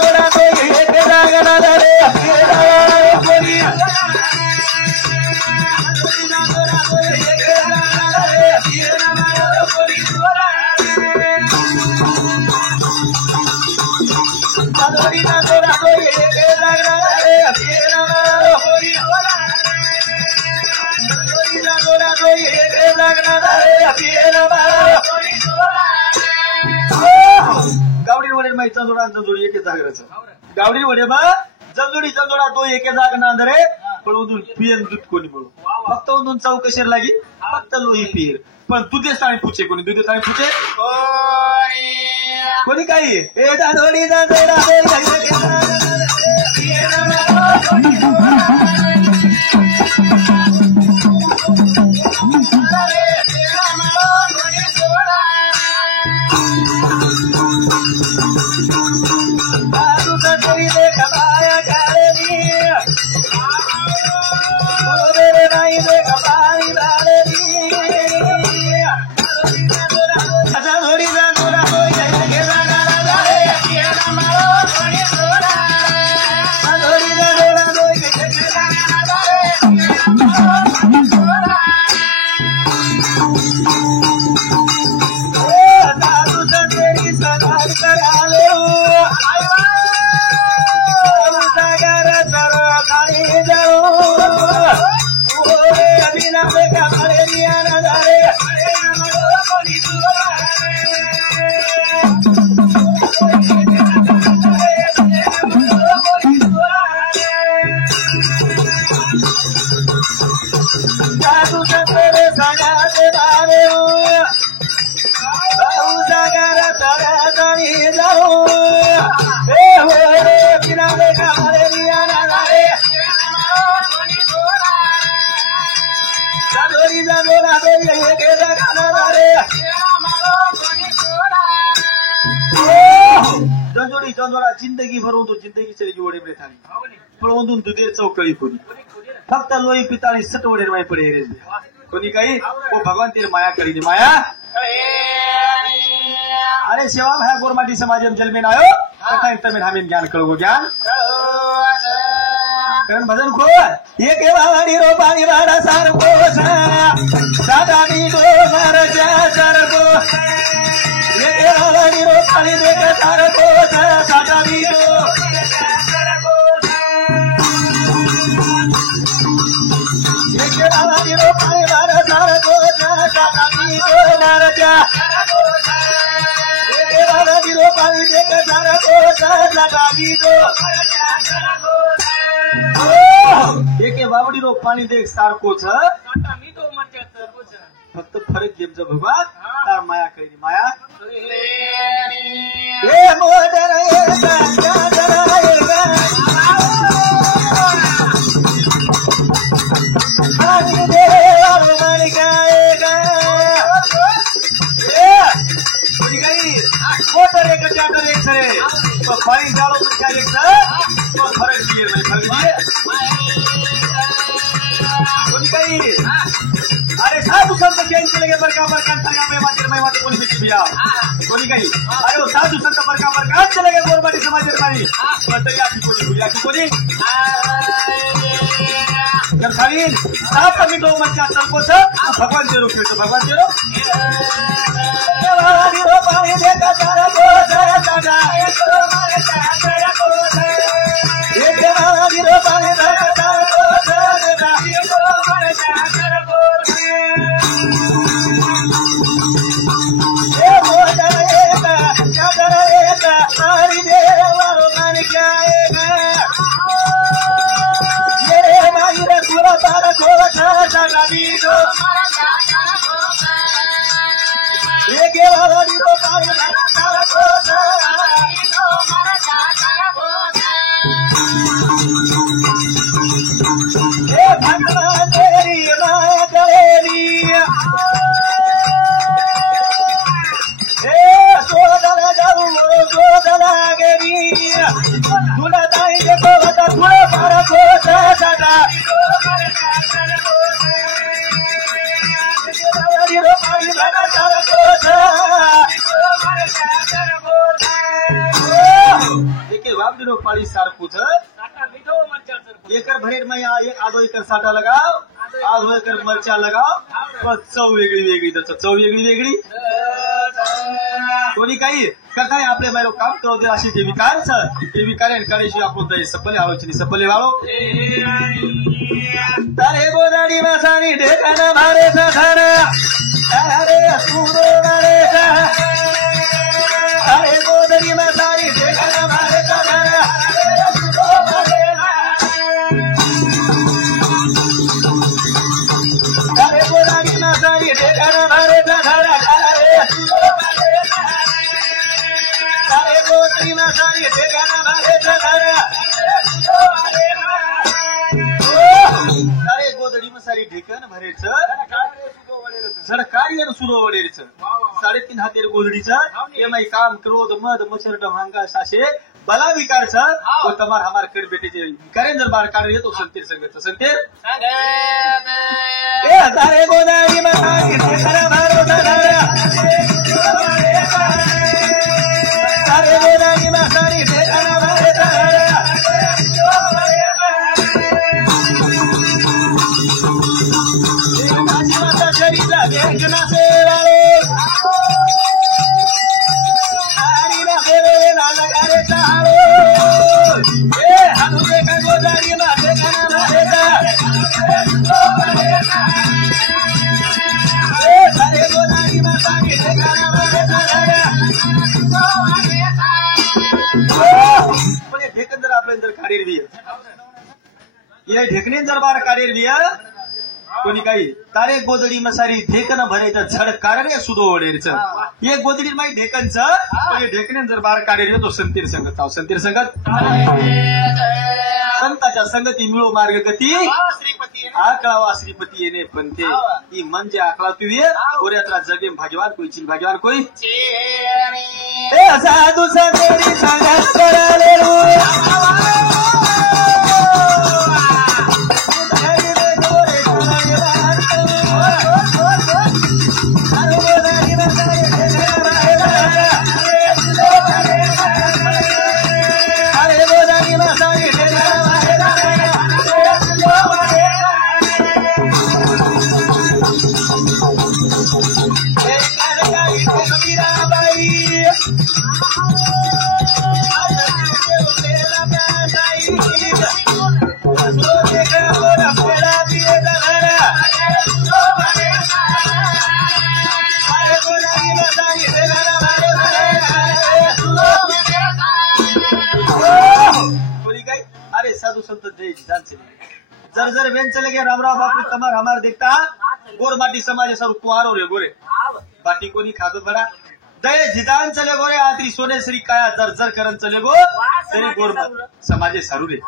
जोडा तो एक जागना रे कोणी गावडी वडे माहिती जोडा जोडी एके जागराचं गावडी वडे बा जंजुडीचा जोडा तो एके जाग नांदरे पण उदून पियन दूध कोणी बोलू फक्त उदून चौकशीर लागी फक्त लोही पीर पण दुधे साळी पुचे कोणी दुधे साळी पुचे कोणी काही ए जोडीचा जोडा जंजोडी जंजोडा जिंदगी भरून तो जिंदगी चली वडे बरे थाली पळवून दुधेर चौकळी कोणी फक्त लोई पिताळी सट वडे माय पडे रे कोणी काही ओ भगवान तेरी माया करी माया अरे सेवा भाया गोरमाटी समाज जल में आयो कथा तमें हमें ज्ञान करो ज्ञान करण भजन खो ये के वाणी रो पानी वाड़ा सार को सादा नी दो सार जा सर को ये के वाणी रो पानी दे के सार को सादा नी दो ये के वाणी रो पानी वाड़ा सार को सादा नी दो मार जा ये के वाणी रो पानी दे के सार को सादा नी दो एके वावडीरो पाणी देख सारखो छ फक्त फरक घेम जो भगवान तार माया करी माया ए मोदर एका चादर एका आनी देवर मालिका एका ए कोणी काही मोदर एका चादर एक छे तो पाणी डालो तो क्या एक तो फरक दिए मैं फरक दिए कोणी काही अरे साधु संत चेंज केले बरका बरका में मात्र कोणी बिची बिया कोणी काही अरे वो साधु संत बरका चले गए गोरबाटी समाज मारी बताइए की कोणी जब खाली सात कमी दो मच्चा सबको सब भगवान तेरो फिर भगवान तेरो वाली रो पानी देखा सारा को दादा एक वाली रो पानी देखा सारा को दादा ये मोदर एका चादर एका सारी देवर मालिका एका ये रे माई रे पूरा तारा को दादा दी दो ये के वाली रो पानी देखा सारा को हे भगवान तेरी माया करेली हे सोदला जाऊ सोदला गेली तुला ताई देखो बता तुला पारा को दादा रो पाणी लगा सारा को गावडीनो पाळी सारखूच एकर भरेट में एक आधो एकर साठा लगाव आधो एकर मरचा लगाव पण चव वेगळी वेगळी त्याचं चव वेगळी वेगळी कोणी काही करताय आपले बाहेर काम करू दे अशी ते विकारे काळेशी आपण सपले आलोचनी सपले वाळो तारे गोदाडी मसानी ढेकाना भारे साधारा अरे सुरो रे अरे गोदाडी मसानी ढेकाना भारे साधारा अरे गोदाडी मसानी ढेकाना भारे साधारा अरे गोदाडी मसानी ढेकाना भारे साधारा अरे गोदडी मसारी ढेकन भरेच झडकारी आणि सुरो वडेरच 3.5 हातेर गोदडीचं एमाई काम क्रोध मद मच्छर डभांगा साशे बला विकारच व तमार हमार कड बेटेचे करेन जर बार काढ येतो संतेर संगत संतेर ए अरे गोदडी मसारी ढेकन भरेच अरे गोदडी मसारी ढेकन भरेच देखना से वाले आरी ना देवे ना लगारे चाहो ए हम देखा गोदारी ना देखना ना देता ए सारे गोदारी में सारी देखना ना देता पण हे ढेकन जर आपल्या अंदर काढेल बी ये ढेकणे जर बार काढेल बी कोणी काही तारे गोदडी मसारी ढेकन भरायचं झड कारण सुदो वडेरच एक गोदडी माही ढेकनचं पण ढेकणे जर बार काढेल तो संतीर संगत संतीर संगत संताच्या संगती मिळो मार्ग गती आकळावा श्रीपती येणे पण ते ही म्हणजे आकळा तू ये ओऱ्यातला जगे भाग्यवान कोई चिन भाग्यवान कोई ए साधू संतेरी सांगत कराले साधु संत जर जर बेन चले गए राम राम बापू तमार हमार देखता गोर बाटी समाज सर कुआरो रे गोरे बाटी कोनी खादो बड़ा दये जिदान चले गोरे आत्री सोने श्री काया जर जर करन चले गो तरी गोर समाजे सारू रे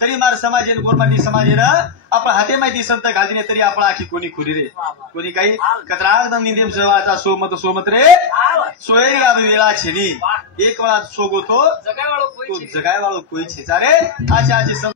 तरी मार समाजे गोर बाटी समाजे ना आपण हाते माहिती संत घालतीने तरी आपण आखी कोणी खुरी रे कोणी काही कतराग निदेम सेवाचा सोमत रे सोयरी आवे वेळा छेनी एक वेळा सोगो तो जगाय वाळो कोई छेचा रे आचे